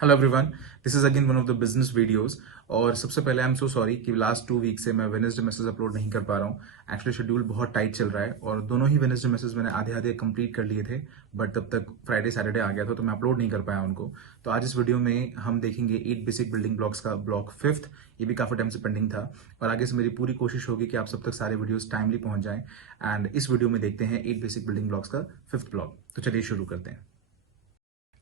Hello everyone, this is again one of the business videos. और सबसे पहले I am so sorry कि last 2 week से मैं वेडनेसडे मैसेज अपलोड नहीं कर पा रहा हूँ। एक्चुअली शेड्यूल बहुत टाइट चल रहा है और दोनों ही वेडनेसडे मैसेज मैंने आधे आधे कंप्लीट कर लिए थे, बट तब तक फ्राइडे सैटरडे आ गया था तो मैं अपलोड नहीं कर पाया उनको। तो आज इस वीडियो में हम देखेंगे 8 बेसिक बिल्डिंग ब्लॉक्स का ब्लॉक फिफ्थ। ये भी काफी टाइम से पेंडिंग था और आगे से मेरी पूरी कोशिश होगी कि आप सब तक सारे वीडियोस टाइमली पहुंच जाएं। एंड इस वीडियो में देखते हैं 8 बेसिक बिल्डिंग ब्लॉक्स का फिफ्थ ब्लॉक। तो चलिए शुरू करते हैं।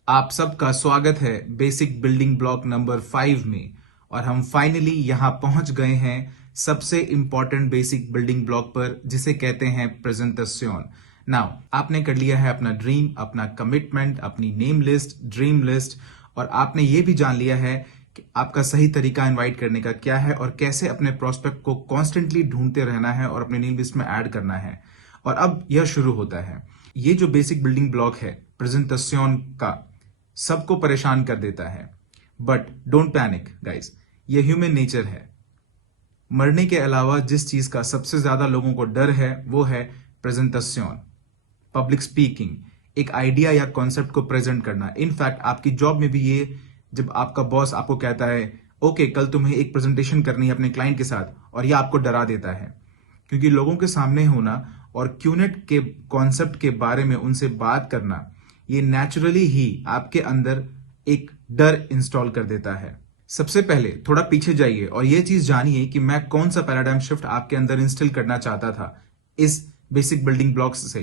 आप सबका स्वागत है बेसिक बिल्डिंग ब्लॉक नंबर 5 में। और हम फाइनली यहां पहुंच गए हैं सबसे इंपॉर्टेंट बेसिक बिल्डिंग ब्लॉक पर, जिसे कहते हैं प्रेजेंटेशन। नाउ आपने कर लिया है अपना ड्रीम, अपना कमिटमेंट, अपनी नेम लिस्ट, ड्रीम लिस्ट, और आपने ये भी जान लिया है कि आपका सही तरीका इनवाइट करने का क्या है और कैसे अपने प्रोस्पेक्ट को कॉन्स्टेंटली ढूंढते रहना है और अपने नेम लिस्ट में ऐड करना है। और अब यह शुरू होता है। ये जो बेसिक बिल्डिंग ब्लॉक है प्रेजेंटेशन का, सबको परेशान कर देता है। बट डोंट पैनिक गाइस, ये ह्यूमन नेचर है। मरने के अलावा जिस चीज का सबसे ज्यादा लोगों को डर है वो है प्रेजेंटेशन, पब्लिक स्पीकिंग, एक आइडिया या कॉन्सेप्ट को प्रेजेंट करना। इनफैक्ट आपकी जॉब में भी ये, जब आपका बॉस आपको कहता है ओके कल तुम्हें एक प्रेजेंटेशन करनी है अपने क्लाइंट के साथ, और ये आपको डरा देता है, क्योंकि लोगों के सामने होना और क्यूनेट के कॉन्सेप्ट के बारे में उनसे बात करना, ये नेचुरली ही आपके अंदर एक डर इंस्टॉल कर देता है। सबसे पहले थोड़ा पीछे जाइए और यह चीज जानिए कि मैं कौन सा पैराडाइम शिफ्ट आपके अंदर इंस्टॉल करना चाहता था इस बेसिक बिल्डिंग ब्लॉक्स से।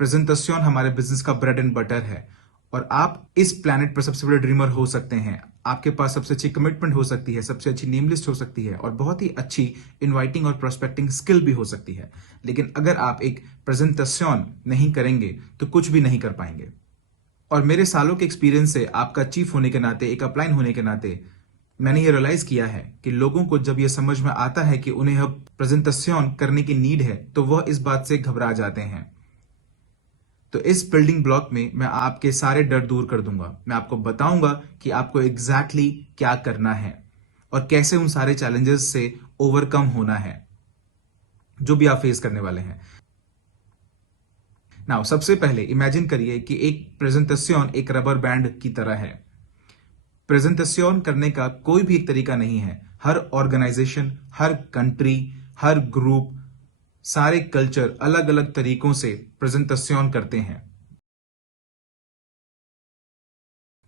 प्रेजेंटेशन हमारे बिजनेस का ब्रेड एंड बटर है और आप इस प्लैनेट पर सबसे बड़े ड्रीमर हो सकते हैं। आपके पास सबसे अच्छी कमिटमेंट हो सकती है, सबसे अच्छी नेम लिस्ट हो सकती है और बहुत ही अच्छी इनवाइटिंग और प्रोस्पेक्टिंग स्किल भी हो सकती है। लेकिन अगर आप एक प्रेजेंटेशन नहीं करेंगे तो कुछ भी नहीं कर पाएंगे। और मेरे सालों के एक्सपीरियंस से, आपका चीफ होने के नाते, एक अपलाइन होने के नाते, मैंने ये रियलाइज किया है कि लोगों को जब ये समझ में आता है कि उन्हें अब प्रेजेंटेशन करने की नीड है तो वह इस बात से घबरा जाते हैं। तो इस बिल्डिंग ब्लॉक में मैं आपके सारे डर दूर कर दूंगा। मैं आपको बताऊंगा कि आपको एग्जैक्टली क्या करना है और कैसे उन सारे चैलेंजेस से ओवरकम होना है जो भी आप फेस करने वाले हैं। नाउ सबसे पहले इमेजिन करिए कि एक प्रेजेंटेशन एक रबर बैंड की तरह है। प्रेजेंटेशन करने का कोई भी एक तरीका नहीं है। हर ऑर्गेनाइजेशन, हर कंट्री, हर ग्रुप, सारे कल्चर अलग अलग तरीकों से प्रेजेंटेशन करते हैं।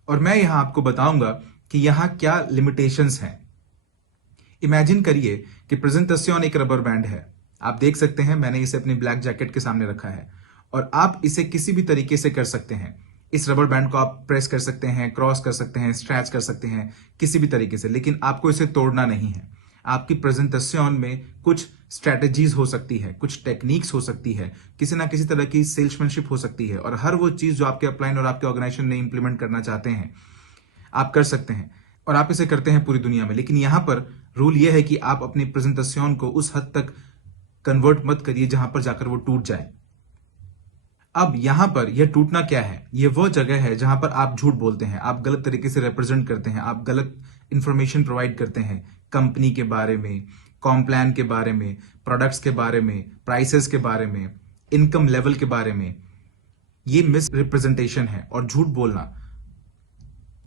और मैं यहां आपको बताऊंगा कि यहां क्या लिमिटेशंस हैं। इमेजिन करिए कि प्रेजेंटेशन एक रबर बैंड है। आप देख सकते हैं मैंने इसे अपनी ब्लैक जैकेट के सामने रखा है और आप इसे किसी भी तरीके से कर सकते हैं। इस रबर बैंड को आप प्रेस कर सकते हैं, क्रॉस कर सकते हैं, स्ट्रैच कर सकते हैं, किसी भी तरीके से, लेकिन आपको इसे तोड़ना नहीं है। आपकी प्रेजेंटेशन में कुछ स्ट्रेटेजीज हो सकती है, कुछ टेक्निक्स हो सकती है, किसी ना किसी तरह की सेल्समैनशिप हो सकती है, और हर वो चीज जो आपके अपलाइन और आपके ऑर्गेनाइजेशन ने इंप्लीमेंट करना चाहते हैं आप कर सकते हैं और आप इसे करते हैं पूरी दुनिया में। लेकिन यहां पर रूल यह है कि आप अपनी प्रेजेंटेशन को उस हद तक कन्वर्ट मत करिए जहां पर जाकर वो टूट जाए। अब यहां पर यह टूटना क्या है? यह वह जगह है जहां पर आप झूठ बोलते हैं, आप गलत तरीके से रिप्रेजेंट करते हैं, आप गलत इंफॉर्मेशन प्रोवाइड करते हैं कंपनी के बारे में, कॉम्प्लान के बारे में, प्रोडक्ट्स के बारे में, प्राइसेस के बारे में, इनकम लेवल के बारे में। ये मिस रिप्रेजेंटेशन है और झूठ बोलना।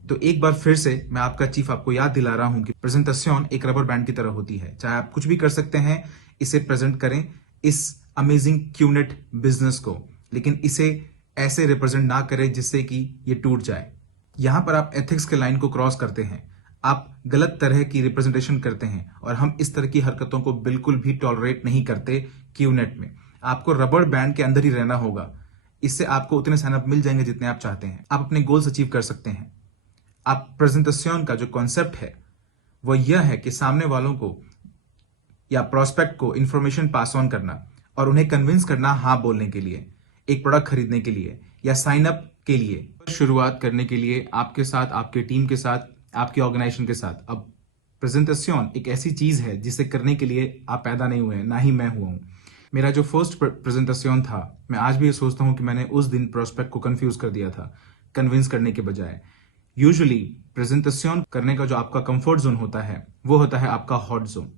तो एक बार फिर से मैं आपका चीफ आपको याद दिला रहा हूं कि प्रेजेंटेशन एक रबर बैंड की तरह होती है। चाहे आप कुछ भी कर सकते हैं, इसे प्रेजेंट करें इस अमेजिंग क्यूनेट बिजनेस को, लेकिन इसे ऐसे रिप्रेजेंट ना करें जिससे कि ये टूट जाए। यहां पर आप एथिक्स के लाइन को क्रॉस करते हैं, आप गलत तरह की रिप्रेजेंटेशन करते हैं और हम इस तरह की हरकतों को बिल्कुल भी टॉलरेट नहीं करते। क्यूनेट में आपको रबर बैंड के अंदर ही रहना होगा। इससे आपको उतने साइन अप मिल जाएंगे जितने आप चाहते हैं। आप अपने गोल्स अचीव कर सकते हैं। आप प्रेजेंटेशन का जो कॉन्सेप्ट है वो यह है कि सामने वालों को या प्रोस्पेक्ट को इंफॉर्मेशन पास ऑन करना और उन्हें कन्विंस करना हाँ बोलने के लिए, एक प्रोडक्ट खरीदने के लिए या साइन अप के लिए, शुरुआत करने के लिए आपके साथ, आपके टीम के साथ, आपके ऑर्गेनाइजेशन के साथ। अब प्रेजेंटेशन एक ऐसी चीज है जिसे करने के लिए आप पैदा नहीं हुए हैं, ना ही मैं हुआ हूं। मेरा जो फर्स्ट प्रेजेंटेशन था, मैं आज भी ये सोचता हूं कि मैंने उस दिन प्रोस्पेक्ट को कंफ्यूज कर दिया था कन्विंस करने के बजाय। यूजुअली प्रेजेंटेशन करने का जो आपका कंफर्ट जोन होता है वो होता है आपका हॉट जोन,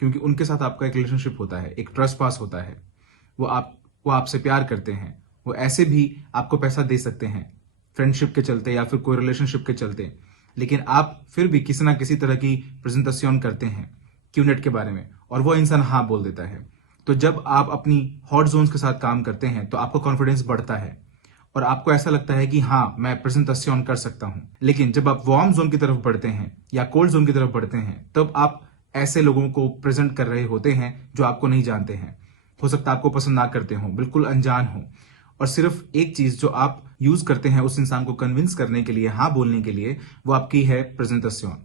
क्योंकि उनके साथ आपका एक रिलेशनशिप होता है, एक ट्रस्ट पास होता है। वो आपसे प्यार करते हैं, वो ऐसे भी आपको पैसा दे सकते हैं फ्रेंडशिप के चलते या फिर कोई रिलेशनशिप के चलते। लेकिन आप फिर भी किसी ना किसी तरह की प्रेजेंटेशन करते हैं क्यूनेट के बारे में और वो इंसान हाँ बोल देता है। तो जब आप अपनी हॉट जोन्स के साथ काम करते हैं तो आपका कॉन्फिडेंस बढ़ता है और आपको ऐसा लगता है कि हाँ, मैं प्रेजेंटेशन कर सकता हूं। लेकिन जब आप वार्म जोन की तरफ बढ़ते हैं या कोल्ड जोन की तरफ बढ़ते हैं तब आप ऐसे लोगों को प्रेजेंट कर रहे होते हैं जो आपको नहीं जानते हैं, हो सकता है आपको पसंद ना करते हो, बिल्कुल अनजान हो, और सिर्फ एक चीज जो आप यूज करते हैं उस इंसान को कन्विंस करने के लिए, हाँ बोलने के लिए, वो आपकी है प्रेजेंटेशन।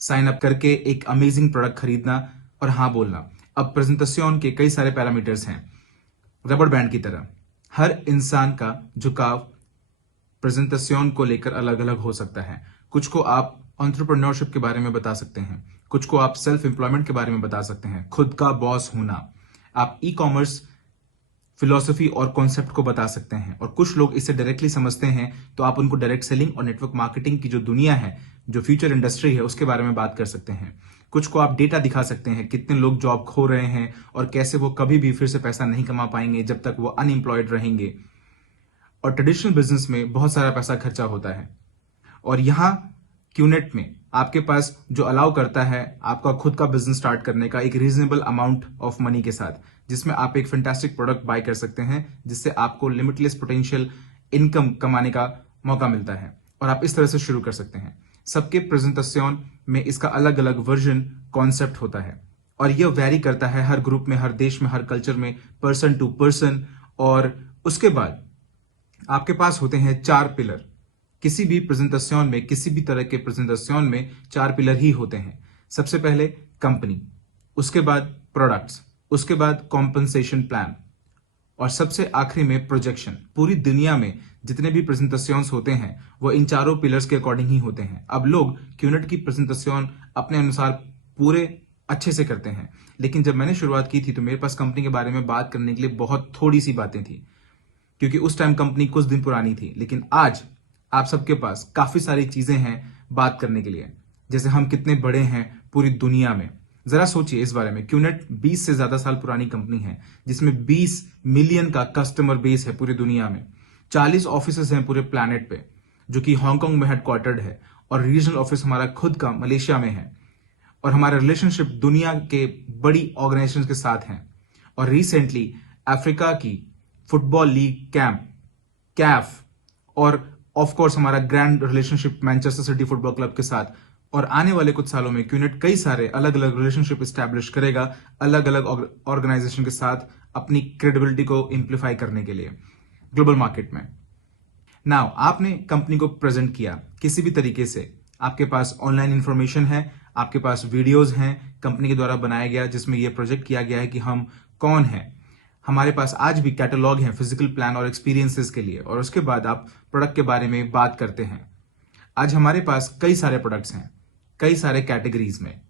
साइन अप करके एक अमेजिंग प्रोडक्ट खरीदना और हाँ बोलना। अब प्रेजेंटेशन के कई सारे पैरामीटर्स हैं, रबर बैंड की तरह। हर इंसान का झुकाव प्रेजेंटेशन को लेकर अलग अलग हो सकता है। कुछ को आप एंटरप्रेन्योरशिप के बारे में बता सकते हैं, कुछ को आप सेल्फ एम्प्लॉयमेंट के बारे में बता सकते हैं, खुद का बॉस होना। आप ई कॉमर्स फिलॉसफी और कॉन्सेप्ट को बता सकते हैं, और कुछ लोग इसे डायरेक्टली समझते हैं तो आप उनको डायरेक्ट सेलिंग और नेटवर्क मार्केटिंग की जो दुनिया है, जो फ्यूचर इंडस्ट्री है, उसके बारे में बात कर सकते हैं। कुछ को आप डेटा दिखा सकते हैं, कितने लोग जॉब खो रहे हैं और कैसे वो कभी भी फिर से पैसा नहीं कमा पाएंगे जब तक वो अनएम्प्लॉयड रहेंगे। और ट्रेडिशनल बिजनेस में बहुत सारा पैसा खर्चा होता है, और यहाँ क्यूनेट में आपके पास जो अलाउ करता है आपका खुद का बिजनेस स्टार्ट करने का एक रीजनेबल अमाउंट ऑफ मनी के साथ, जिसमें आप एक फैंटास्टिक प्रोडक्ट बाय कर सकते हैं, जिससे आपको लिमिटलेस पोटेंशियल इनकम कमाने का मौका मिलता है, और आप इस तरह से शुरू कर सकते हैं। सबके प्रेजेंटेशन में इसका अलग अलग वर्जन कॉन्सेप्ट होता है, और यह वैरी करता है हर ग्रुप में, हर देश में, हर कल्चर में, पर्सन टू पर्सन। और उसके बाद आपके पास होते हैं 4 पिलर। किसी भी प्रेजेंटेशन में, किसी भी तरह के प्रेजेंटेशन में 4 पिलर ही होते हैं। सबसे पहले कंपनी, उसके बाद प्रोडक्ट्स, उसके बाद कॉम्पनसेशन प्लान, और सबसे आखिरी में प्रोजेक्शन। पूरी दुनिया में जितने भी प्रेजेंटेशंस होते हैं वो इन चारों पिलर्स के अकॉर्डिंग ही होते हैं। अब लोग क्यूनेट की प्रेजेंटेशन अपने अनुसार पूरे अच्छे से करते हैं, लेकिन जब मैंने शुरुआत की थी तो मेरे पास कंपनी के बारे में बात करने के लिए बहुत थोड़ी सी बातें थी, क्योंकि उस टाइम कंपनी कुछ दिन पुरानी थी। लेकिन आज आप सबके पास काफी सारी चीजें हैं बात करने के लिए, जैसे हम कितने बड़े हैं पूरी दुनिया में। जरा सोचिए इस बारे में। क्यूनेट 20 से ज्यादा साल पुरानी कंपनी है, जिसमें 20 मिलियन का कस्टमर बेस है पूरी दुनिया में। 40 ऑफिसेस हैं पूरे प्लैनेट पे, जो कि हांगकांग में हेडक्वार्टर्ड है, और रीजनल ऑफिस हमारा खुद का मलेशिया में है। और हमारा रिलेशनशिप दुनिया के बड़ी ऑर्गेनाइजेशन के साथ हैं। और रिसेंटली अफ्रीका की फुटबॉल लीग कैफ, और ऑफ कोर्स हमारा grand relationship Manchester city football club के साथ। और आने वाले कुछ सालों में क्यूनेट कई सारे अलग अलग रिलेशनशिप स्टैब्लिश करेगा अलग अलग ऑर्गेनाइजेशन के साथ, अपनी क्रेडिबिलिटी को इंप्लीफाई करने के लिए ग्लोबल मार्केट में। नाउ आपने कंपनी को प्रेजेंट किया किसी भी तरीके से, आपके पास ऑनलाइन इंफॉर्मेशन है, आपके पास वीडियोज हैं कंपनी के द्वारा बनाया गया, जिसमें यह प्रोजेक्ट किया गया है कि हम कौन हैं। हमारे पास आज भी कैटलॉग है फिजिकल प्लान और एक्सपीरियंसेस के लिए, और उसके बाद आप प्रोडक्ट के बारे में बात करते हैं। आज हमारे पास कई सारे प्रोडक्ट्स हैं, कई सारे कैटेगरीज में,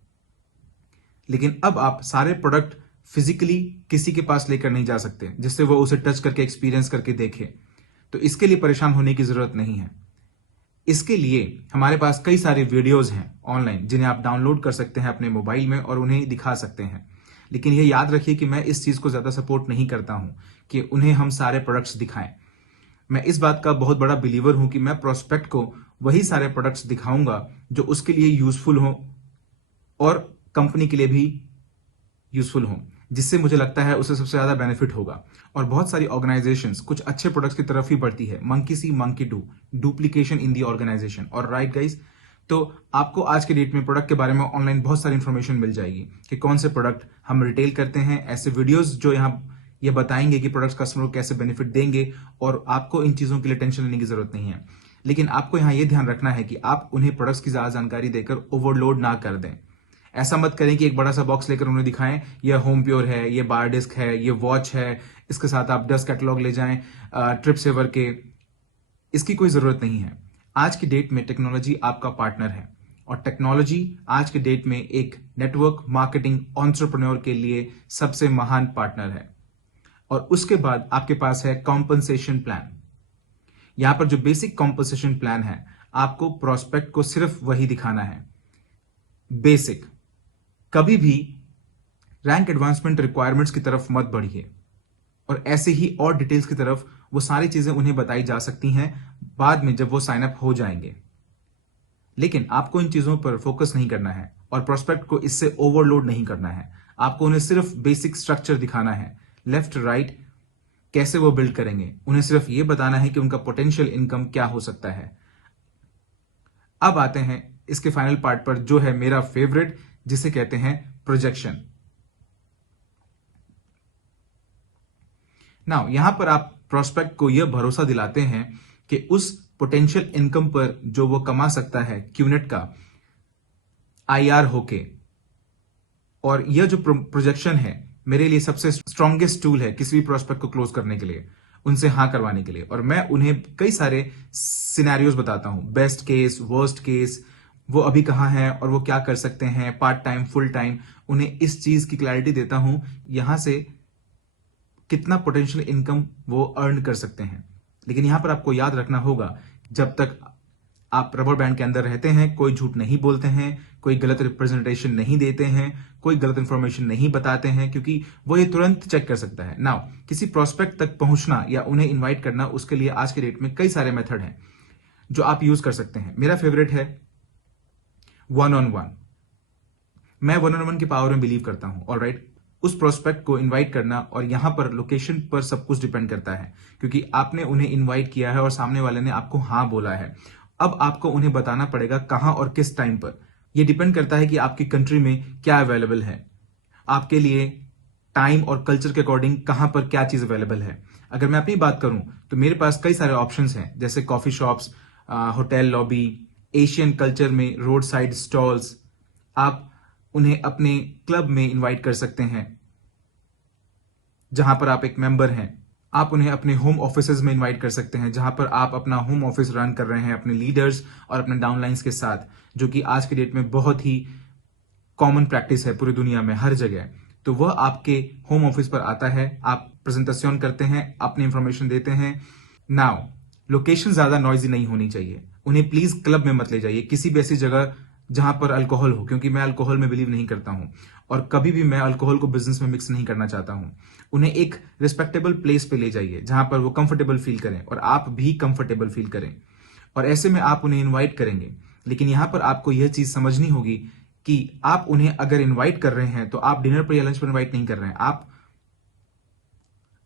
लेकिन अब आप सारे प्रोडक्ट फिजिकली किसी के पास लेकर नहीं जा सकते जिससे वो उसे टच करके एक्सपीरियंस करके देखे। तो इसके लिए परेशान होने की जरूरत नहीं है। इसके लिए हमारे पास कई सारे वीडियोज हैं ऑनलाइन, जिन्हें आप डाउनलोड कर सकते हैं अपने मोबाइल में और उन्हें दिखा सकते हैं। लेकिन यह याद रखिए कि मैं इस चीज को ज्यादा सपोर्ट नहीं करता हूं कि उन्हें हम सारे प्रोडक्ट्स दिखाएं। मैं इस बात का बहुत बड़ा बिलीवर हूं कि मैं प्रोस्पेक्ट को वही सारे प्रोडक्ट्स दिखाऊंगा जो उसके लिए यूजफुल हो और कंपनी के लिए भी यूजफुल हो, जिससे मुझे लगता है उसे सबसे ज्यादा बेनिफिट होगा। और बहुत सारी ऑर्गेनाइजेशंस कुछ अच्छे प्रोडक्ट्स की तरफ ही बढ़ती है, monkey see monkey do, duplication in the organisation. और राइट गाइस, तो आपको आज के डेट में प्रोडक्ट के बारे में ऑनलाइन बहुत सारी इंफॉर्मेशन मिल जाएगी कि कौन से प्रोडक्ट हम रिटेल करते हैं, ऐसे वीडियोस जो यहाँ ये बताएंगे कि प्रोडक्ट्स कस्टमर को कैसे बेनिफिट देंगे, और आपको इन चीजों के लिए टेंशन लेने की जरूरत नहीं है। लेकिन आपको यहाँ ये ध्यान रखना है कि आप उन्हें प्रोडक्ट्स की ज्यादा जानकारी देकर ओवरलोड ना कर दें। ऐसा मत करें कि एक बड़ा सा बॉक्स लेकर उन्हें दिखाएं, ये होम प्योर है, ये बार डिस्क है, ये वॉच है, इसके साथ आप 10 कैटलॉग ले जाएं ट्रिप सेवर के। इसकी कोई जरूरत नहीं है। आज की डेट में टेक्नोलॉजी आपका पार्टनर है, और टेक्नोलॉजी आज के डेट में एक नेटवर्क मार्केटिंग एंटरप्रेन्योर के लिए सबसे महान पार्टनर है। और उसके बाद आपके पास है कॉम्पनसेशन प्लान। यहां पर जो बेसिक कॉम्पनसेशन प्लान है, आपको प्रोस्पेक्ट को सिर्फ वही दिखाना है, बेसिक। कभी भी रैंक एडवांसमेंट रिक्वायरमेंट्स की तरफ मत बढ़िए, और ऐसे ही और डिटेल्स की तरफ वो सारी चीजें उन्हें बताई जा सकती हैं बाद में जब वो साइन अप हो जाएंगे। लेकिन आपको इन चीजों पर फोकस नहीं करना है और प्रोस्पेक्ट को इससे ओवरलोड नहीं करना है। आपको उन्हें सिर्फ बेसिक स्ट्रक्चर दिखाना है, लेफ्ट राइट कैसे वो बिल्ड करेंगे। उन्हें सिर्फ ये बताना है कि उनका पोटेंशियल इनकम क्या हो सकता है। अब आते हैं इसके फाइनल पार्ट पर, जो है मेरा फेवरेट, जिसे कहते हैं प्रोजेक्शन। नाउ यहां पर आप प्रोस्पेक्ट को यह भरोसा दिलाते हैं कि उस पोटेंशियल इनकम पर जो वो कमा सकता है क्यूनेट का आईआर होके, और यह जो प्रोजेक्शन है मेरे लिए सबसे स्ट्रॉन्गेस्ट टूल है किसी भी प्रोस्पेक्ट को क्लोज करने के लिए, उनसे हाँ करवाने के लिए। और मैं उन्हें कई सारे सिनेरियोज बताता हूं, बेस्ट केस, वर्स्ट केस, वो अभी कहां है और वो क्या कर सकते हैं, पार्ट टाइम, फुल टाइम। उन्हें इस चीज की क्लैरिटी देता हूं यहां से कितना पोटेंशियल इनकम वो अर्न कर सकते हैं। लेकिन यहां पर आपको याद रखना होगा, जब तक आप रबर बैंड के अंदर रहते हैं, कोई झूठ नहीं बोलते हैं, कोई गलत रिप्रेजेंटेशन नहीं देते हैं, कोई गलत इंफॉर्मेशन नहीं बताते हैं, क्योंकि वो ये तुरंत चेक कर सकता है। नाउ किसी प्रोस्पेक्ट तक पहुंचना या उन्हें इनवाइट करना, उसके लिए आज के डेट में कई सारे मेथड हैं जो आप यूज कर सकते हैं। मेरा फेवरेट है वन ऑन वन। मैं वन ऑन वन की पावर में बिलीव करता हूं। ऑलराइट, उस प्रोस्पेक्ट को इनवाइट करना, और यहां पर लोकेशन पर सब कुछ डिपेंड करता है, क्योंकि आपने उन्हें इनवाइट किया है और सामने वाले ने आपको हाँ बोला है। अब आपको उन्हें बताना पड़ेगा कहां और किस टाइम पर। यह डिपेंड करता है कि आपकी कंट्री में क्या अवेलेबल है, आपके लिए टाइम और कल्चर के अकॉर्डिंग कहां पर क्या चीज अवेलेबल है। अगर मैं अपनी बात करूं तो मेरे पास कई सारे ऑप्शंस हैं, जैसे coffee shops, hotel lobby, Asian culture में रोड साइड स्टॉल्स। आप उन्हें अपने क्लब में इनवाइट कर सकते हैं जहां पर आप एक मेंबर हैं। आप उन्हें अपने होम ऑफिसेज में इनवाइट कर सकते हैं, जहां पर आप अपना होम ऑफिस रन कर रहे हैं अपने लीडर्स और अपने डाउनलाइंस के साथ, जो कि आज के डेट में बहुत ही कॉमन प्रैक्टिस है पूरी दुनिया में हर जगह। तो वह आपके होम ऑफिस पर आता है, आप प्रेजेंटेशन करते हैं, अपनी इंफॉर्मेशन देते हैं। नाउ लोकेशन ज्यादा नॉइजी नहीं होनी चाहिए। उन्हें प्लीज क्लब में मत ले जाइए, किसी भी ऐसी जगह जहां पर अल्कोहल हो, क्योंकि मैं अल्कोहल में बिलीव नहीं करता हूं और कभी भी मैं अल्कोहल को बिजनेस में मिक्स नहीं करना चाहता हूं। उन्हें एक रिस्पेक्टेबल प्लेस पे ले जाइए जहां पर वो कंफर्टेबल फील करें और आप भी कंफर्टेबल फील करें, और ऐसे में आप उन्हें इनवाइट करेंगे। लेकिन यहां पर आपको यह चीज समझनी होगी कि आप उन्हें अगर इनवाइट कर रहे हैं तो आप डिनर पर या लंच पर इनवाइट नहीं कर रहे हैं। आप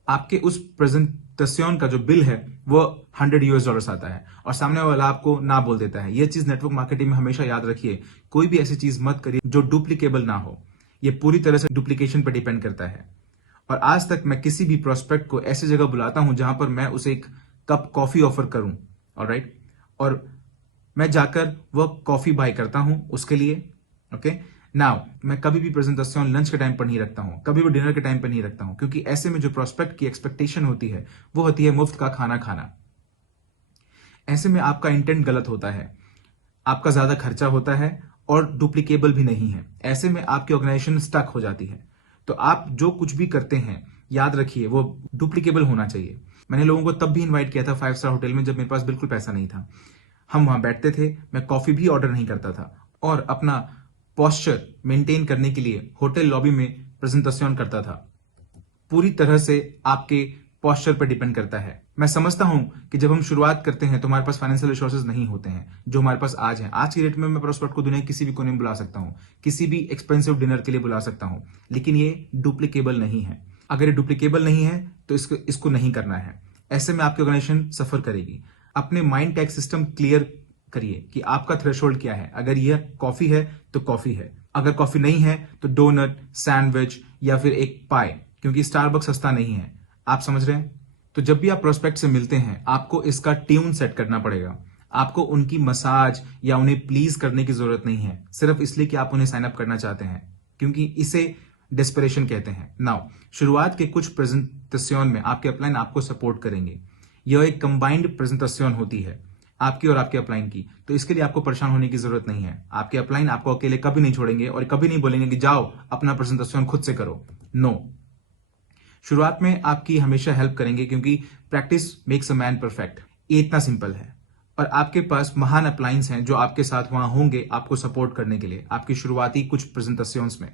आपके उस प्रेजेंटेशन का जो बिल है वो $100 आता है और सामने वाला आपको ना बोल देता है। यह चीज नेटवर्क मार्केटिंग में हमेशा याद रखिए, कोई भी ऐसी चीज मत करिए जो डुप्लीकेबल ना हो। यह पूरी तरह से डुप्लीकेशन पर डिपेंड करता है। और आज तक मैं किसी भी प्रोस्पेक्ट को ऐसी जगह बुलाता हूं जहां पर मैं उसे एक कप कॉफी ऑफर करूं, ऑलराइट, और मैं जाकर वह कॉफी बाय करता हूं उसके लिए। ओके, नाउ मैं कभी भी प्रेजेंटेशन लंच के टाइम पर नहीं रखता हूं, कभी भी डिनर के टाइम पर नहीं रखता हूं, क्योंकि ऐसे में जो प्रोस्पेक्ट की एक्सपेक्टेशन होती है वो होती है मुफ्त का खाना खाना। ऐसे में आपका इंटेंट गलत होता है, आपका ज्यादा खर्चा होता है और डुप्लीकेबल भी नहीं है। ऐसे में आपकी ऑर्गेनाइजेशन स्टक हो जाती है। तो आप जो कुछ भी करते हैं याद रखिए वो डुप्लीकेबल होना चाहिए। मैंने लोगों को तब भी इनवाइट किया था 5 स्टार होटल में जब मेरे पास बिल्कुल पैसा नहीं था। हम वहां बैठते थे, मैं कॉफी भी ऑर्डर नहीं करता था और अपना पोस्चर मेंटेन करने के लिए होटल लॉबी में प्रेजेंटेशन करता था। पूरी तरह से आपके पोस्चर पर डिपेंड करता है। मैं समझता हूं कि जब हम शुरुआत करते हैं तो हमारे पास फाइनेंशियल रिसोर्सेज नहीं होते हैं जो हमारे पास आज हैं। आज की डेट में मैं प्रोस्पेक्ट को दुनिया किसी भी कोने में बुला सकता हूं, किसी भी एक्सपेंसिव डिनर के लिए बुला सकता हूं, लेकिन ये डुप्लीकेबल नहीं है। अगर ये डुप्लीकेबल नहीं है तो इसको नहीं करना है। ऐसे में आपकी ऑर्गेनाइजेशन सफर करेगी। अपने माइंड टैग सिस्टम क्लियर करिए कि आपका थ्रेशोल्ड क्या है। अगर यह कॉफी है तो कॉफी है, अगर कॉफी नहीं है तो डोनट, सैंडविच या फिर एक पाई, क्योंकि स्टारबक्स सस्ता नहीं है। आप समझ रहे हैं? तो जब भी आप प्रोस्पेक्ट से मिलते हैं आपको इसका ट्यून सेट करना पड़ेगा। आपको उनकी मसाज या उन्हें प्लीज करने की जरूरत नहीं है, सिर्फ इसलिए कि आप उन्हें साइन अप करना चाहते हैं, क्योंकि इसे डेस्परेशन कहते हैं। नाउ शुरुआत के कुछ प्रेजेंटेशन में आपके अपलाइन आपको सपोर्ट करेंगे। यह एक कंबाइंड प्रेजेंटेशन होती है आपकी और आपके अपलाइन की, तो इसके लिए आपको परेशान होने की जरूरत नहीं है। आपके अपलाइन आपको अकेले कभी नहीं छोड़ेंगे और कभी नहीं बोलेंगे कि जाओ अपना प्रेजेंटेशन खुद से करो। नो, शुरुआत में आपकी हमेशा हेल्प करेंगे, क्योंकि practice makes a man perfect. ये इतना सिंपल है। और आपके पास महान अपलाइंस हैं जो आपके साथ वहां होंगे आपको सपोर्ट करने के लिए आपकी शुरुआती कुछ प्रेजेंटेशंस में।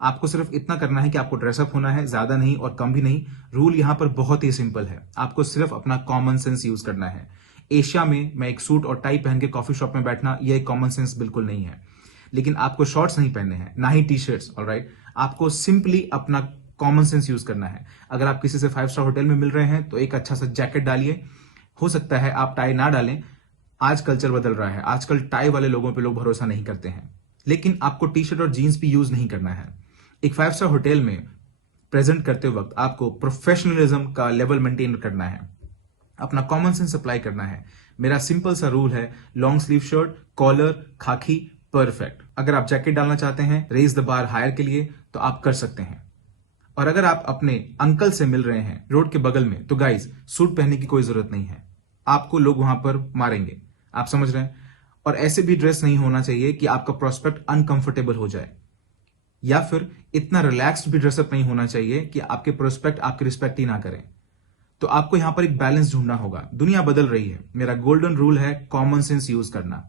आपको सिर्फ इतना करना है कि आपको ड्रेसअप होना है, ज्यादा नहीं और कम भी नहीं। रूल यहां पर बहुत ही सिंपल है, आपको सिर्फ अपना कॉमन सेंस यूज करना है। एशिया में मैं एक सूट और टाई पहन के कॉफी शॉप में बैठना, यह एक कॉमन सेंस बिल्कुल नहीं है। लेकिन आपको शॉर्ट्स नहीं पहनने हैं, ना ही टी शर्ट्स, ऑलराइट। आपको सिंपली अपना कॉमन सेंस यूज करना है। अगर आप किसी से 5 स्टार होटल में मिल रहे हैं तो एक अच्छा सा जैकेट डालिए। हो सकता है आप टाई ना डालें, आज कल्चर बदल रहा है, आजकल टाई वाले लोगों पे लोग भरोसा नहीं करते हैं। लेकिन आपको टी शर्ट और जीन्स भी यूज नहीं करना है। एक 5 स्टार होटल में प्रेजेंट करते वक्त आपको प्रोफेशनलिज्म का लेवल मेंटेन करना है, अपना कॉमन सेंस अप्लाई करना है। मेरा सिंपल सा रूल है, लॉन्ग स्लीव शर्ट, कॉलर, खाकी, परफेक्ट। अगर आप जैकेट डालना चाहते हैं रेज द बार हायर के लिए तो आप कर सकते हैं। और अगर आप अपने अंकल से मिल रहे हैं रोड के बगल में तो गाइज सूट पहनने की कोई जरूरत नहीं है, आपको लोग वहां पर मारेंगे, आप समझ रहे हैं। और ऐसे भी ड्रेस नहीं होना चाहिए कि आपका प्रोस्पेक्ट अनकंफर्टेबल हो जाए, या फिर इतना रिलैक्स्ड भी ड्रेसअप नहीं होना चाहिए कि आपके प्रोस्पेक्ट आपकी रिस्पेक्ट ही ना करें। तो आपको यहां पर एक बैलेंस ढूंढना होगा। दुनिया बदल रही है, मेरा गोल्डन रूल है कॉमन सेंस यूज करना।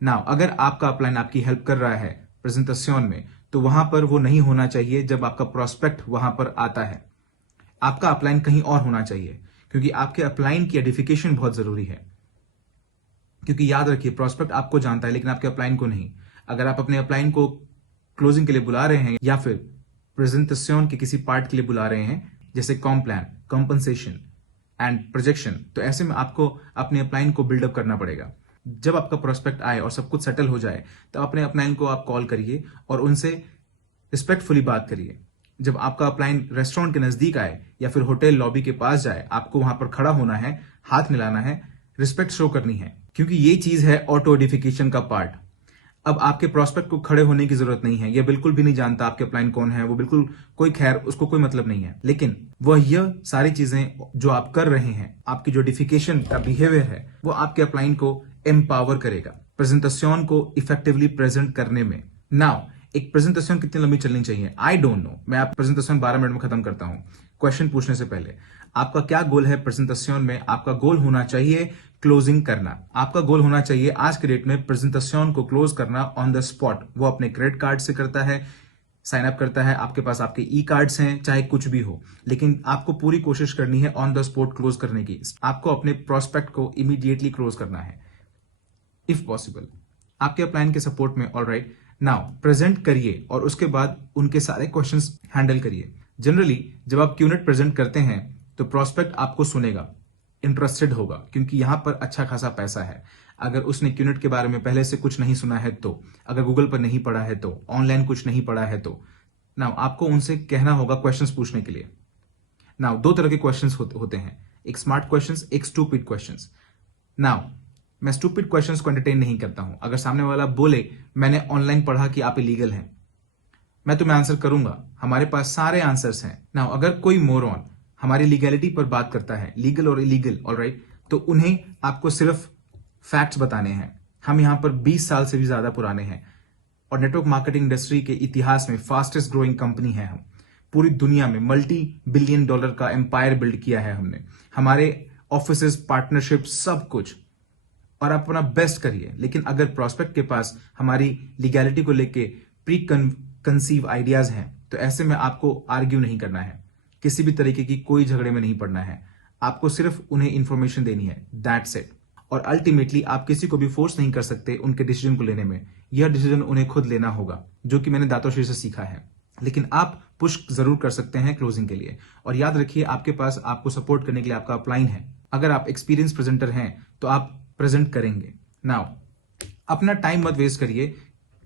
नाउ अगर आपका अपलाइन आपकी हेल्प कर रहा है प्रेजेंटेशन में, तो वहां पर वो नहीं होना चाहिए जब आपका प्रोस्पेक्ट वहां पर आता है। आपका अपलाइन कहीं और होना चाहिए, क्योंकि आपके अपलाइन की एडिफिकेशन बहुत जरूरी है। क्योंकि याद रखिए, प्रोस्पेक्ट आपको जानता है लेकिन आपके अपलाइन को नहीं। अगर आप अपने अपलाइन को क्लोजिंग के लिए बुला रहे हैं या फिर प्रेजेंटेशन के किसी पार्ट के लिए बुला रहे हैं, जैसे कॉम्प्लान, कॉम्पनसेशन एंड प्रोजेक्शन, तो ऐसे में आपको अपने अपलाइन को बिल्डअप करना पड़ेगा। जब आपका प्रोस्पेक्ट आए और सब कुछ सेटल हो जाए तो अपने अपलाइन को आप कॉल करिए और उनसे रिस्पेक्टफुली बात करिए। जब आपका अपलाइन रेस्टोरेंट के नजदीक आए या फिर होटल लॉबी के पास जाए, आपको वहां पर खड़ा होना है, हाथ मिलाना है, रिस्पेक्ट शो करनी है, क्योंकि ये चीज है ऑटो एडिफिकेशन का पार्ट। अब आपके प्रोस्पेक्ट को खड़े होने की जरूरत नहीं है, यह बिल्कुल भी नहीं जानता आपके अपलाइन कौन है, वो बिल्कुल कोई, खैर उसको कोई मतलब नहीं है। लेकिन वह यह सारी चीजें जो आप कर रहे हैं, आपकी जो एडिफिकेशन का बिहेवियर है, वो आपके अपलाइन को एम्पावर करेगा प्रेजेंटेशन को इफेक्टिवली प्रेजेंट करने में। नाउ एक प्रेजेंटेशन कितनी लंबी चलनी चाहिए, आई डोंट नो। मैं आप प्रेजेंटेशन 12 मिनट में खत्म करता हूं। क्वेश्चन पूछने से पहले आपका क्या गोल है प्रेजेंटेशन में? आपका गोल होना चाहिए क्लोजिंग करना। आपका गोल होना चाहिए आज के डेट में प्रेजेंटेशन को क्लोज करना ऑन द स्पॉट। वो अपने क्रेडिट कार्ड से करता है, साइन अप करता है, आपके पास आपके ई कार्ड्स हैं, चाहे कुछ भी हो, लेकिन आपको पूरी कोशिश करनी है ऑन द स्पॉट क्लोज करने की। आपको अपने प्रोस्पेक्ट को इमीडिएटली क्लोज करना है इफ पॉसिबल, आपके प्लान के सपोर्ट में। ऑलराइट, नाउ प्रेजेंट करिए और उसके बाद उनके सारे क्वेश्चंस हैंडल करिए। जनरली जब आप क्यूनेट प्रेजेंट करते हैं तो प्रोस्पेक्ट आपको सुनेगा, इंटरेस्टेड होगा, क्योंकि यहां पर अच्छा खासा पैसा है। अगर उसने क्यूनेट के बारे में पहले से कुछ नहीं सुना है तो, अगर गूगल पर नहीं पढ़ा है तो, ऑनलाइन कुछ नहीं पढ़ा है तो, नाउ आपको उनसे कहना होगा क्वेश्चंस पूछने के लिए। नाउ दो तरह के क्वेश्चंस होते हैं, एक स्मार्ट क्वेश्चंस, एक स्टूपिड क्वेश्चंस। नाउ मैं स्टूपिड क्वेश्चंस को एंटरटेन नहीं करता हूं। अगर सामने वाला बोले मैंने ऑनलाइन पढ़ा कि आप इलीगल हैं, मैं तुम्हें आंसर करूंगा, हमारे पास सारे आंसर्स हैं। नाउ अगर कोई मोरॉन हमारी लीगैलिटी पर बात करता है, लीगल और इलीगल, ऑलराइट, तो उन्हें आपको सिर्फ फैक्ट्स बताने हैं। हम यहां पर 20 साल से भी ज्यादा पुराने हैं और नेटवर्क मार्केटिंग इंडस्ट्री के इतिहास में फास्टेस्ट ग्रोइंग कंपनी है हम। पूरी दुनिया में $multi-billion का एम्पायर बिल्ड किया है हमने, हमारे ऑफिसेस, पार्टनरशिप, सब कुछ, और आप अपना बेस्ट करिए। लेकिन अगर प्रोस्पेक्ट के पास हमारी लीगैलिटी को लेके प्री कंसीव आइडियाज हैं तो ऐसे में आपको आर्ग्यू नहीं करना है, किसी भी तरीके की कोई झगड़े में नहीं पड़ना है, आपको सिर्फ उन्हें इंफॉर्मेशन देनी है, दैट्स इट। और अल्टीमेटली आप किसी को भी फोर्स नहीं कर सकते उनके डिसीजन को लेने में, यह डिसीजन उन्हें खुद लेना होगा, जो कि मैंने दातोश्री से सीखा है। लेकिन आप पुश जरूर कर सकते हैं क्लोजिंग के लिए। और याद रखिए, आपके पास आपको सपोर्ट करने के लिए आपका अपलाइन है। अगर आप एक्सपीरियंस प्रेजेंटर हैं तो आप प्रेजेंट करेंगे। नाउ अपना टाइम मत वेस्ट करिए,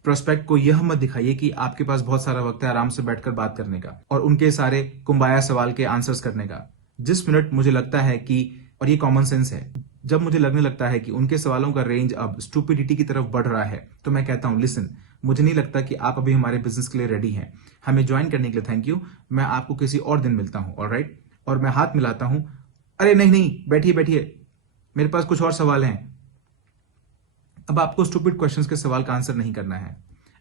प्रोस्पेक्ट को यह मत दिखाइए कि आपके पास बहुत सारा वक्त है आराम से बैठकर बात करने का और उनके सारे कुंबाया सवाल के आंसर्स करने का। जिस मिनट मुझे लगता है कि, और ये कॉमन सेंस है, जब मुझे लगने लगता है कि उनके सवालों का रेंज अब स्टूपिडिटी की तरफ बढ़ रहा है तो मैं कहता हूं, लिसन, मुझे नहीं लगता कि आप अभी हमारे बिजनेस के लिए रेडी हैं, हमें ज्वाइन करने के लिए थैंक यू, मैं आपको किसी और दिन मिलता हूं, ऑलराइट। और मैं हाथ मिलाता हूं, अरे नहीं नहीं, बैठिए बैठिए, मेरे पास कुछ और सवाल हैं। अब आपको स्टूपिड क्वेश्चंस के सवाल का आंसर नहीं करना है,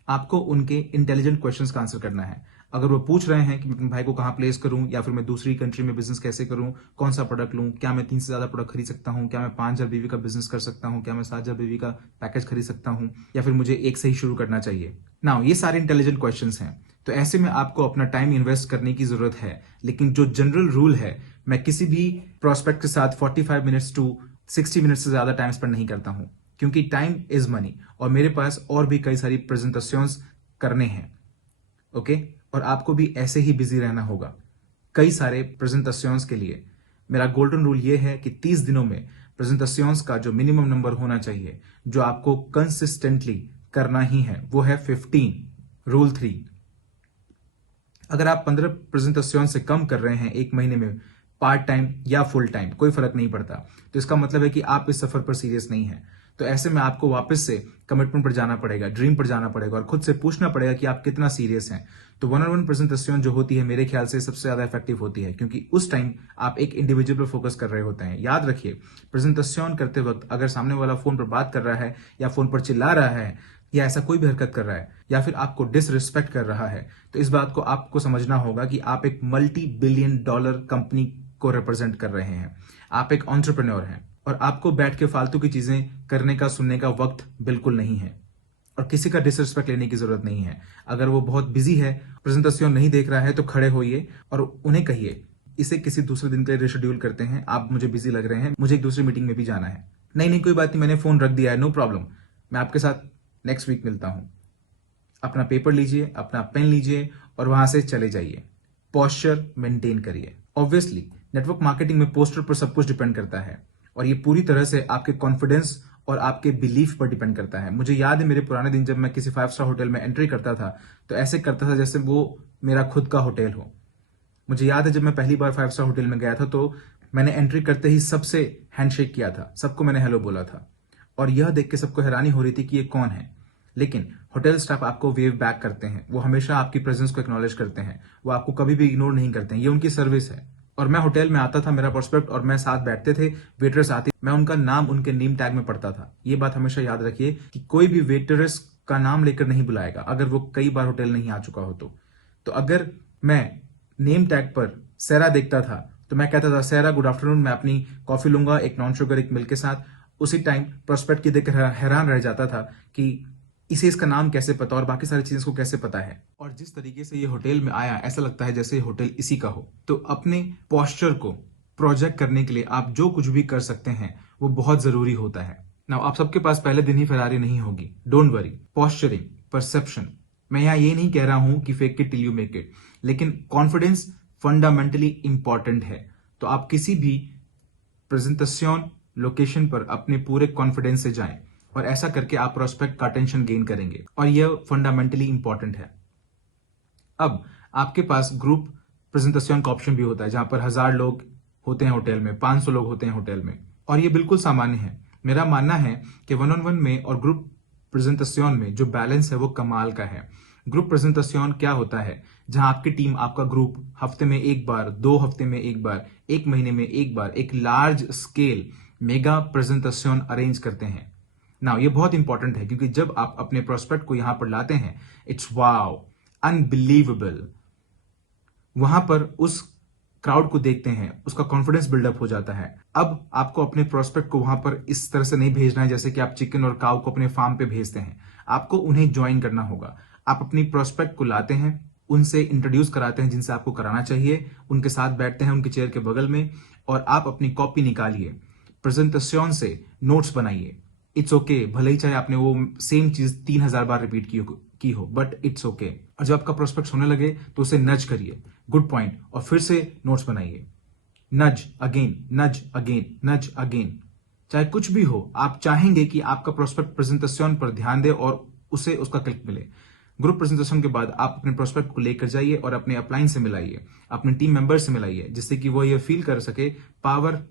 आपको उनके इंटेलिजेंट क्वेश्चंस का आंसर करना है। अगर वो पूछ रहे हैं कि मैं अपने भाई को कहां प्लेस करूं, या फिर मैं दूसरी कंट्री में बिजनेस कैसे करूं, कौन सा प्रोडक्ट लूं, क्या मैं 3 से ज्यादा प्रोडक्ट खरीद सकता हूं, क्या मैं 5,000 बीवी का बिजनेस कर सकता हूं, क्या मैं 7,000 बीवी का पैकेज खरीद सकता हूं, या फिर मुझे एक से ही शुरू करना चाहिए। नाउ ये सारे इंटेलिजेंट क्वेश्चंस हैं, तो ऐसे में आपको अपना टाइम इन्वेस्ट करने की जरूरत है। लेकिन जो जनरल रूल है, मैं किसी भी प्रोस्पेक्ट के साथ 45 मिनट्स टू 60 मिनट से ज्यादा टाइम स्पेंड नहीं करता हूं, क्योंकि टाइम इज मनी और मेरे पास और भी कई सारी प्रेजेंटेशंस करने हैं। ओके, और आपको भी ऐसे ही बिजी रहना होगा कई सारे प्रेजेंटेशंस के लिए। मेरा गोल्डन रूल ये है कि 30 दिनों में प्रेजेंटेशंस का जो मिनिमम नंबर होना चाहिए, जो आपको कंसिस्टेंटली करना ही है, वो है 15। रूल 3, अगर आप 15 प्रेजेंटेशन से कम कर रहे हैं एक महीने में, पार्ट टाइम या फुल टाइम कोई फर्क नहीं पड़ता, तो इसका मतलब है कि आप इस सफर पर सीरियस नहीं है। तो ऐसे में आपको वापस से कमिटमेंट पर जाना पड़ेगा, ड्रीम पर जाना पड़ेगा और खुद से पूछना पड़ेगा कि आप कितना सीरियस हैं। तो 1-on-1 प्रेजेंटेशन जो होती है मेरे ख्याल से सबसे ज्यादा इफेक्टिव होती है, क्योंकि उस टाइम आप एक इंडिविजुअल पर फोकस कर रहे होते हैं। याद रखिए, प्रेजेंटेशन करते वक्त अगर सामने वाला फोन पर बात कर रहा है या फोन पर चिल्ला रहा है या ऐसा कोई भी हरकत कर रहा है या फिर आपको डिसरिस्पेक्ट कर रहा है, तो इस बात को आपको समझना होगा कि आप एक $multi-billion कंपनी को रिप्रेजेंट कर रहे हैं। आप एक एंटरप्रेन्योर हैं और आपको बैठ के फालतू की चीजें करने का, सुनने का वक्त बिल्कुल नहीं है और किसी का डिसरिस्पेक्ट लेने की जरूरत नहीं है। अगर वो बहुत बिजी है, प्रेजेंटेशन नहीं देख रहा है, तो खड़े होइए और उन्हें कहिए इसे किसी दूसरे दिन के लिए रिशेड्यूल करते हैं, आप मुझे बिजी लग रहे हैं, मुझे एक दूसरी मीटिंग में भी जाना है। नहीं नहीं, कोई बात नहीं, मैंने फोन रख दिया है, नो प्रॉब्लम, मैं आपके साथ नेक्स्ट वीक मिलता हूं। अपना पेपर लीजिए, अपना पेन लीजिए और वहां से चले जाइए। पोस्चर मेंटेन करिए। ऑब्वियसली नेटवर्क मार्केटिंग में पोस्टर पर सब कुछ डिपेंड करता है और ये पूरी तरह से आपके कॉन्फिडेंस और आपके बिलीफ पर डिपेंड करता है। मुझे याद है मेरे पुराने दिन, जब मैं किसी 5 स्टार होटल में एंट्री करता था तो ऐसे करता था जैसे वो मेरा खुद का होटल हो। मुझे याद है जब मैं पहली बार 5 स्टार होटल में गया था तो मैंने एंट्री करते ही सबसे हैंडशेक किया था, सबको मैंने हेलो बोला था और यह देख के सबको हैरानी हो रही थी कि ये कौन है। लेकिन होटल स्टाफ आपको वेव बैक करते हैं, वो हमेशा आपकी प्रेजेंस को एक्नॉलेज करते हैं, वो आपको कभी भी इग्नोर नहीं करते हैं, ये उनकी सर्विस है। और मैं होटल में आता था, मेरा प्रोस्पेक्ट और मैं साथ बैठते थे, वेटर्स आती, मैं उनका नाम उनके नेम टैग में पढ़ता था। ये बात हमेशा याद रखिए कि कोई भी वेटरस का नाम लेकर नहीं बुलाएगा अगर वो कई बार होटल नहीं आ चुका हो तो अगर मैं नेम टैग पर सैरा देखता था तो मैं कहता था सैरा गुड आफ्टरनून, मैं अपनी कॉफी लूंगा, एक नॉन शुगर एक मिल्क के साथ। उसी टाइम प्रोस्पेक्ट की देखकर हैरान रह जाता था कि इसे इसका नाम कैसे पता और बाकी सारी चीजों को कैसे पता है। और जिस तरीके से ये होटल में आया, ऐसा लगता है जैसे होटल इसी का हो। तो अपने पोस्चर को प्रोजेक्ट करने के लिए आप जो कुछ भी कर सकते हैं वो बहुत जरूरी होता है। नाउ आप सबके पास पहले दिन ही फरारी नहीं होगी, डोंट वरी। पोस्चरिंग, परसेप्शन, मैं यहाँ ये नहीं कह रहा हूं कि fake it till you make it, लेकिन कॉन्फिडेंस फंडामेंटली इंपॉर्टेंट है। तो आप किसी भी प्रेजेंटेशन लोकेशन पर अपने पूरे कॉन्फिडेंस से जाएं और ऐसा करके आप प्रोस्पेक्ट का अटेंशन गेन करेंगे और यह फंडामेंटली इंपॉर्टेंट है। अब आपके पास ग्रुप प्रेजेंटेशन का ऑप्शन भी होता है, जहां पर 1000 लोग होते हैं होटल में, 500 लोग होते हैं होटल में, और ये बिल्कुल सामान्य है। मेरा मानना है कि 1-on-1 में और ग्रुप प्रेजेंटेशन में जो बैलेंस है वो कमाल का है। ग्रुप प्रेजेंटेशन क्या होता है, जहां आपकी टीम, आपका ग्रुप हफ्ते में एक बार, 2 हफ्ते में एक बार, 1 महीने में एक बार एक large scale mega presentation arrange करते हैं। नाउ ये बहुत इंपॉर्टेंट है क्योंकि जब आप अपने प्रोस्पेक्ट को यहां पर लाते हैं, इट्स वाओ, अनबिलीवेबल। वहां पर उस क्राउड को देखते हैं, उसका कॉन्फिडेंस बिल्डअप हो जाता है। अब आपको अपने प्रोस्पेक्ट को वहां पर इस तरह से नहीं भेजना है जैसे कि आप चिकन और काऊ को अपने फार्म पे भेजते हैं। आपको उन्हें ज्वाइन करना होगा। आप अपनी प्रोस्पेक्ट को लाते हैं, उनसे इंट्रोड्यूस कराते हैं जिनसे आपको कराना चाहिए, उनके साथ बैठते हैं उनके चेयर के बगल में और आप अपनी कॉपी निकालिए, प्रेजेंटेशन से नोट्स बनाइए। इट्स ओके, भले ही चाहे आपने वो सेम चीज 3000 बार रिपीट की हो, बट इट्स ओके। और जब आपका प्रोस्पेक्ट होने लगे तो उसे नज करिए, गुड पॉइंट, और फिर से नोट्स बनाइए। नज अगेन, नज अगेन, नज अगेन। चाहे कुछ भी हो, आप चाहेंगे कि आपका प्रोस्पेक्ट प्रेजेंटेशन पर ध्यान दे और उसे उसका क्लिक मिले। ग्रुप प्रेजेंटेशन के बाद आप अपने प्रोस्पेक्ट को लेकर जाइए और अपने अपलाइन से मिलाइए, अपने टीम मेंबर से मिलाइए, जिससे कि वो ये फील कर सके, पावर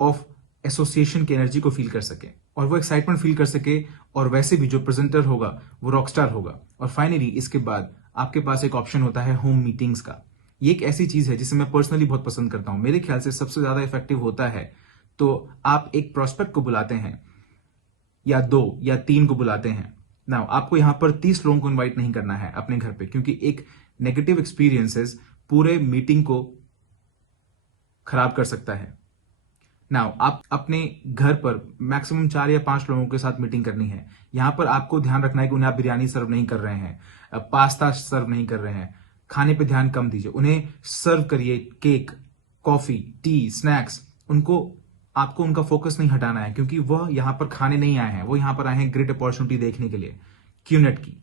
ऑफ एसोसिएशन की एनर्जी को फील कर सके और वो एक्साइटमेंट फील कर सके, और वैसे भी जो प्रेजेंटर होगा वो रॉकस्टार होगा। और फाइनली इसके बाद आपके पास एक ऑप्शन होता है होम मीटिंग्स का। ये एक ऐसी चीज है जिसे मैं पर्सनली बहुत पसंद करता हूं, मेरे ख्याल से सबसे ज्यादा इफेक्टिव होता है। तो आप एक प्रोस्पेक्ट को बुलाते हैं या 2 या 3 को बुलाते हैं। नाउ आपको यहां पर 30 लोगों को इन्वाइट नहीं करना है अपने घर पे, क्योंकि एक नेगेटिव एक्सपीरियंसेस पूरे मीटिंग को खराब कर सकता है। नाउ आप अपने घर पर मैक्सिमम 4 या 5 लोगों के साथ मीटिंग करनी है। यहां पर आपको ध्यान रखना है कि उन्हें आप बिरयानी सर्व नहीं कर रहे हैं, पास्ता सर्व नहीं कर रहे हैं, खाने पे ध्यान कम दीजिए। उन्हें सर्व करिए केक, कॉफी, टी, स्नैक्स। उनको आपको उनका फोकस नहीं हटाना है, क्योंकि वह यहाँ पर खाने नहीं आए हैं, वो यहाँ पर आए हैं ग्रेट अपॉर्चुनिटी देखने के लिए, क्यूनेट की।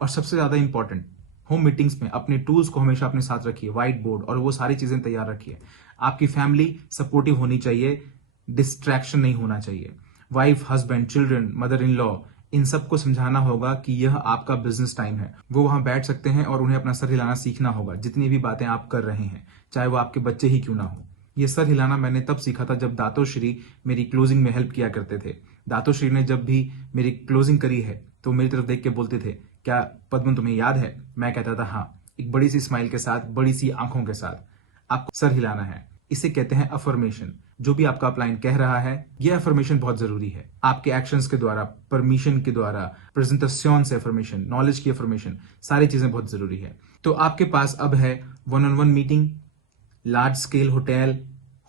और सबसे ज्यादा इंपॉर्टेंट, होम मीटिंग्स में अपने टूल्स को हमेशा अपने साथ रखिए, व्हाइट बोर्ड और वो सारी चीजें तैयार रखिए। आपकी फैमिली सपोर्टिव होनी चाहिए, डिस्ट्रैक्शन नहीं होना चाहिए। Wife, husband, children, mother in law, इन सबको समझाना होगा कि यह आपका बिजनेस टाइम है। वो वहां बैठ सकते हैं और उन्हें अपना सर हिलाना सीखना होगा, जितनी भी बातें आप कर रहे हैं, चाहे वो आपके बच्चे ही क्यों ना हो। ये सर हिलाना मैंने तब सीखा था जब दातोश्री मेरी क्लोजिंग में हेल्प किया करते थे। दातोश्री ने जब भी मेरी क्लोजिंग करी है तो मेरी तरफ देख के बोलते थे, क्या पद्मन तुम्हें याद है? मैं कहता था हाँ, एक बड़ी सी स्माइल के साथ, बड़ी सी आंखों के साथ। आपको सर हिलाना है। इसे कहते हैं अफर्मेशन। जो भी आपका अपलाइन कह रहा है, यह अफर्मेशन बहुत जरूरी है। आपके एक्शंस के द्वारा, परमिशन के द्वारा, प्रेजेंटेशन से अफर्मेशन, नॉलेज की अफर्मेशन, सारी चीजें बहुत जरूरी है। तो आपके पास अब है one on one meeting, large scale hotel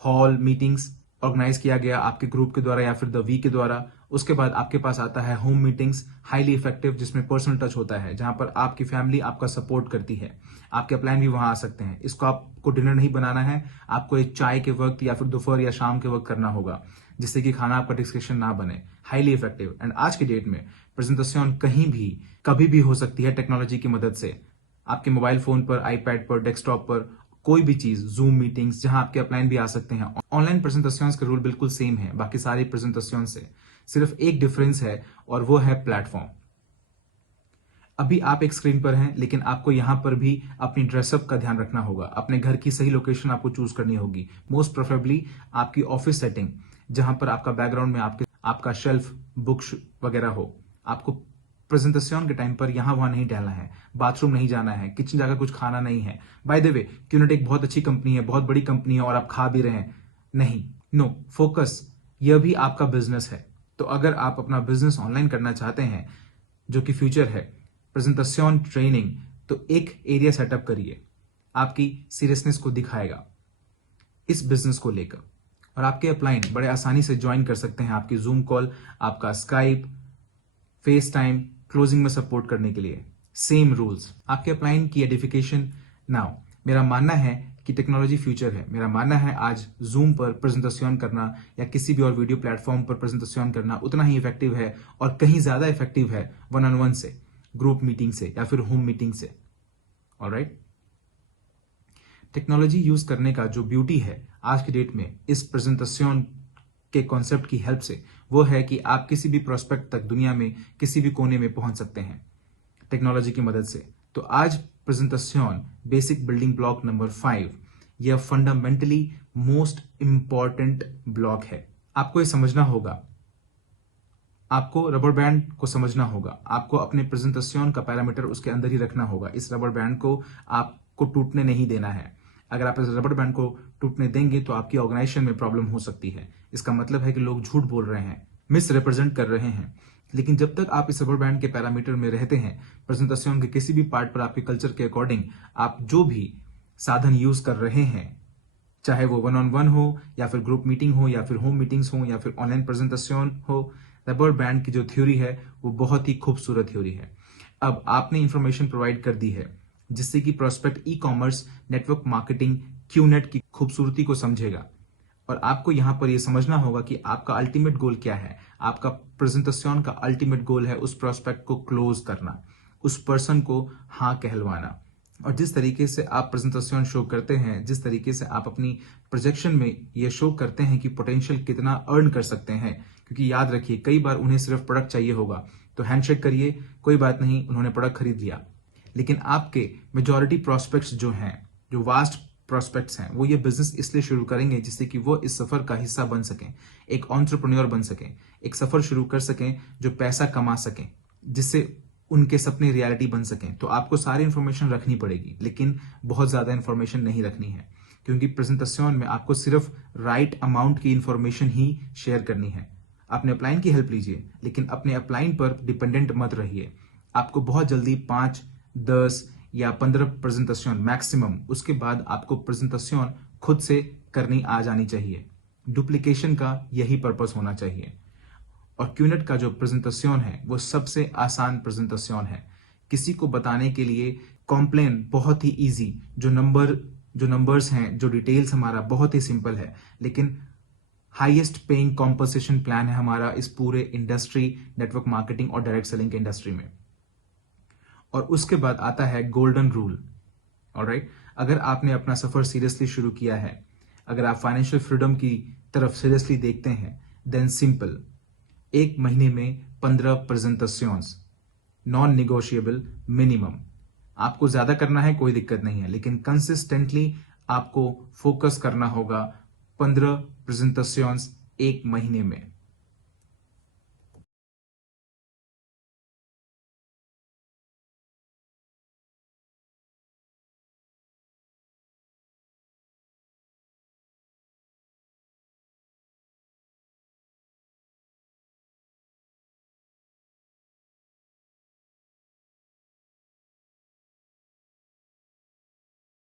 hall meetings organise किया गया आपके ग्रुप के द्वारा या फिर द वी के द्वारा। उसके बाद आपके पास आता है होम मीटिंग्स, हाईली इफेक्टिव, जिसमें पर्सनल टच होता है, जहां पर आपकी फैमिली आपका सपोर्ट करती है। आपके अपलाइन भी वहां आ सकते हैं। इसको आपको डिनर नहीं बनाना है, आपको एक चाय के वक्त या फिर दोपहर या शाम के वक्त करना होगा, जिससे कि खाना आपका डिस्कशन ना बने। Highly effective. एंड आज की डेट में प्रेजेंटेशन कहीं भी कभी भी हो सकती है टेक्नोलॉजी की मदद से। आपके मोबाइल फोन पर, आईपैड पर, डेस्कटॉप पर, कोई भी चीज, जूम मीटिंग्स, जहां आपके अपलाइन भी आ सकते हैं। ऑनलाइन प्रेजेंटेशंस के रूल बिल्कुल सेम है बाकी सारी प्रेजेंटेशन से, सिर्फ एक डिफरेंस है और वो है प्लेटफॉर्म। अभी आप एक स्क्रीन पर हैं, लेकिन आपको यहां पर भी अपनी ड्रेसअप का ध्यान रखना होगा। अपने घर की सही लोकेशन आपको चूज करनी होगी। मोस्ट प्रेफरेबली आपकी ऑफिस सेटिंग, जहां पर आपका बैकग्राउंड में आपका शेल्फ, बुक्स वगैरह हो। आपको प्रेजेंटेशन के टाइम पर यहां वहां नहीं टहलना है, बाथरूम नहीं जाना है, किचन जाकर कुछ खाना नहीं है। बाय द वे, क्यूनेट एक बहुत अच्छी कंपनी है, बहुत बड़ी कंपनी है और आप खा भी रहे हैं, नहीं, नो फोकस। यह भी आपका बिजनेस है। तो अगर आप अपना बिजनेस ऑनलाइन करना चाहते हैं, जो कि फ्यूचर है, प्रेजेंटेशन ट्रेनिंग, तो एक एरिया सेटअप करिए, आपकी सीरियसनेस को दिखाएगा इस बिजनेस को लेकर। और आपके अपलाइन बड़े आसानी से ज्वाइन कर सकते हैं आपकी जूम कॉल, आपका स्काइप, फेस टाइम, क्लोजिंग में सपोर्ट करने के लिए। सेम रूल्स, आपके अपलाइन की एडिफिकेशन। नाउ मेरा मानना है कि टेक्नोलॉजी फ्यूचर है। मेरा मानना है आज जूम पर प्रेजेंटेशन करना या किसी भी और वीडियो प्लेटफॉर्म पर प्रेजेंटेशन करना उतना ही इफेक्टिव है और कहीं ज्यादा इफेक्टिव है वन ऑन वन से, ग्रुप मीटिंग से या फिर होम मीटिंग से। ऑलराइट, टेक्नोलॉजी यूज करने का जो ब्यूटी है आज की डेट में इस प्रेजेंटेशन के कॉन्सेप्ट की हेल्प से, वो है कि आप किसी भी प्रोस्पेक्ट तक दुनिया में किसी भी कोने में पहुंच सकते हैं टेक्नोलॉजी की मदद से। तो आज presentation basic building block number 5, यह फंडामेंटली मोस्ट इंपॉर्टेंट ब्लॉक है। आपको ये समझना होगा, आपको रबर बैंड को समझना होगा, आपको अपने प्रेजेंटेशन का पैरामीटर उसके अंदर ही रखना होगा। इस रबर बैंड को आपको टूटने नहीं देना है। अगर आप इस रबर बैंड को टूटने देंगे तो आपकी ऑर्गेनाइजेशन में प्रॉब्लम हो सकती है। इसका मतलब है कि लोग झूठ बोल रहे हैं, मिस रिप्रेजेंट कर रहे हैं। लेकिन जब तक आप इस रबर बैंड के पैरामीटर में रहते हैं, प्रेजेंटेशन के किसी भी पार्ट पर आपके कल्चर के अकॉर्डिंग आप जो भी साधन यूज कर रहे हैं, चाहे वो वन ऑन वन हो या फिर ग्रुप मीटिंग हो या फिर होम मीटिंग्स हो या फिर ऑनलाइन प्रेजेंटेशन हो, रबर बैंड की जो थ्योरी है वो बहुत ही खूबसूरत थ्योरी है। अब आपने इंफॉर्मेशन प्रोवाइड कर दी है जिससे कि prospect e commerce, network marketing, QNet की खूबसूरती को समझेगा। और आपको यहां पर यह समझना होगा कि आपका अल्टीमेट गोल क्या है। आपका प्रेजेंटेशन का अल्टीमेट गोल है उस प्रोस्पेक्ट को क्लोज करना, उस पर्सन को हाँ कहलवाना। और जिस तरीके से आप प्रेजेंटेशन शो करते हैं, जिस तरीके से आप अपनी प्रोजेक्शन में यह शो करते हैं कि पोटेंशियल कितना अर्न कर सकते हैं, क्योंकि याद रखिए कई बार उन्हें सिर्फ प्रोडक्ट चाहिए होगा तो हैंडशेक करिए, कोई बात नहीं, उन्होंने प्रोडक्ट खरीद लिया। लेकिन आपके मेजॉरिटी प्रोस्पेक्ट्स जो हैं, जो वास्ट प्रोस्पेक्ट्स हैं, वो ये बिजनेस इसलिए शुरू करेंगे जिससे कि वो इस सफर का हिस्सा बन सकें, एक एंटरप्रेन्योर बन सकें, एक सफर शुरू कर सकें जो पैसा कमा सकें, जिससे उनके सपने रियलिटी बन सकें। तो आपको सारी इंफॉर्मेशन रखनी पड़ेगी, लेकिन बहुत ज्यादा इंफॉर्मेशन नहीं रखनी है, क्योंकि प्रेजेंटेशन में आपको सिर्फ राइट अमाउंट की इंफॉर्मेशन ही शेयर करनी है। अपने अपलाइन की हेल्प लीजिए, लेकिन अपने अपलाइन पर डिपेंडेंट मत रहिए। आपको बहुत जल्दी 5, 10 या 15 प्रेजेंटेशन मैक्सिमम, उसके बाद आपको प्रेजेंटेशन खुद से करनी आ जानी चाहिए। डुप्लीकेशन का यही पर्पस होना चाहिए। और क्यूनेट का जो प्रेजेंटेशन है वो सबसे आसान प्रेजेंटेशन है। किसी को बताने के लिए कॉम्प्लेन बहुत ही इजी, जो नंबर्स हैं, जो डिटेल्स हमारा बहुत ही सिंपल है, लेकिन हाईएस्ट पेइंग कॉम्पोजिशन प्लान है हमारा इस पूरे इंडस्ट्री, नेटवर्क मार्केटिंग और डायरेक्ट सेलिंग के इंडस्ट्री में। और उसके बाद आता है गोल्डन रूल। ऑलराइट, अगर आपने अपना सफर सीरियसली शुरू किया है, अगर आप फाइनेंशियल फ्रीडम की तरफ सीरियसली देखते हैं, देन सिंपल, एक महीने में 15 प्रेजेंटेशंस, नॉन निगोशिएबल मिनिमम। आपको ज्यादा करना है कोई दिक्कत नहीं है, लेकिन कंसिस्टेंटली आपको फोकस करना होगा 15 प्रेजेंटेशंस एक महीने में।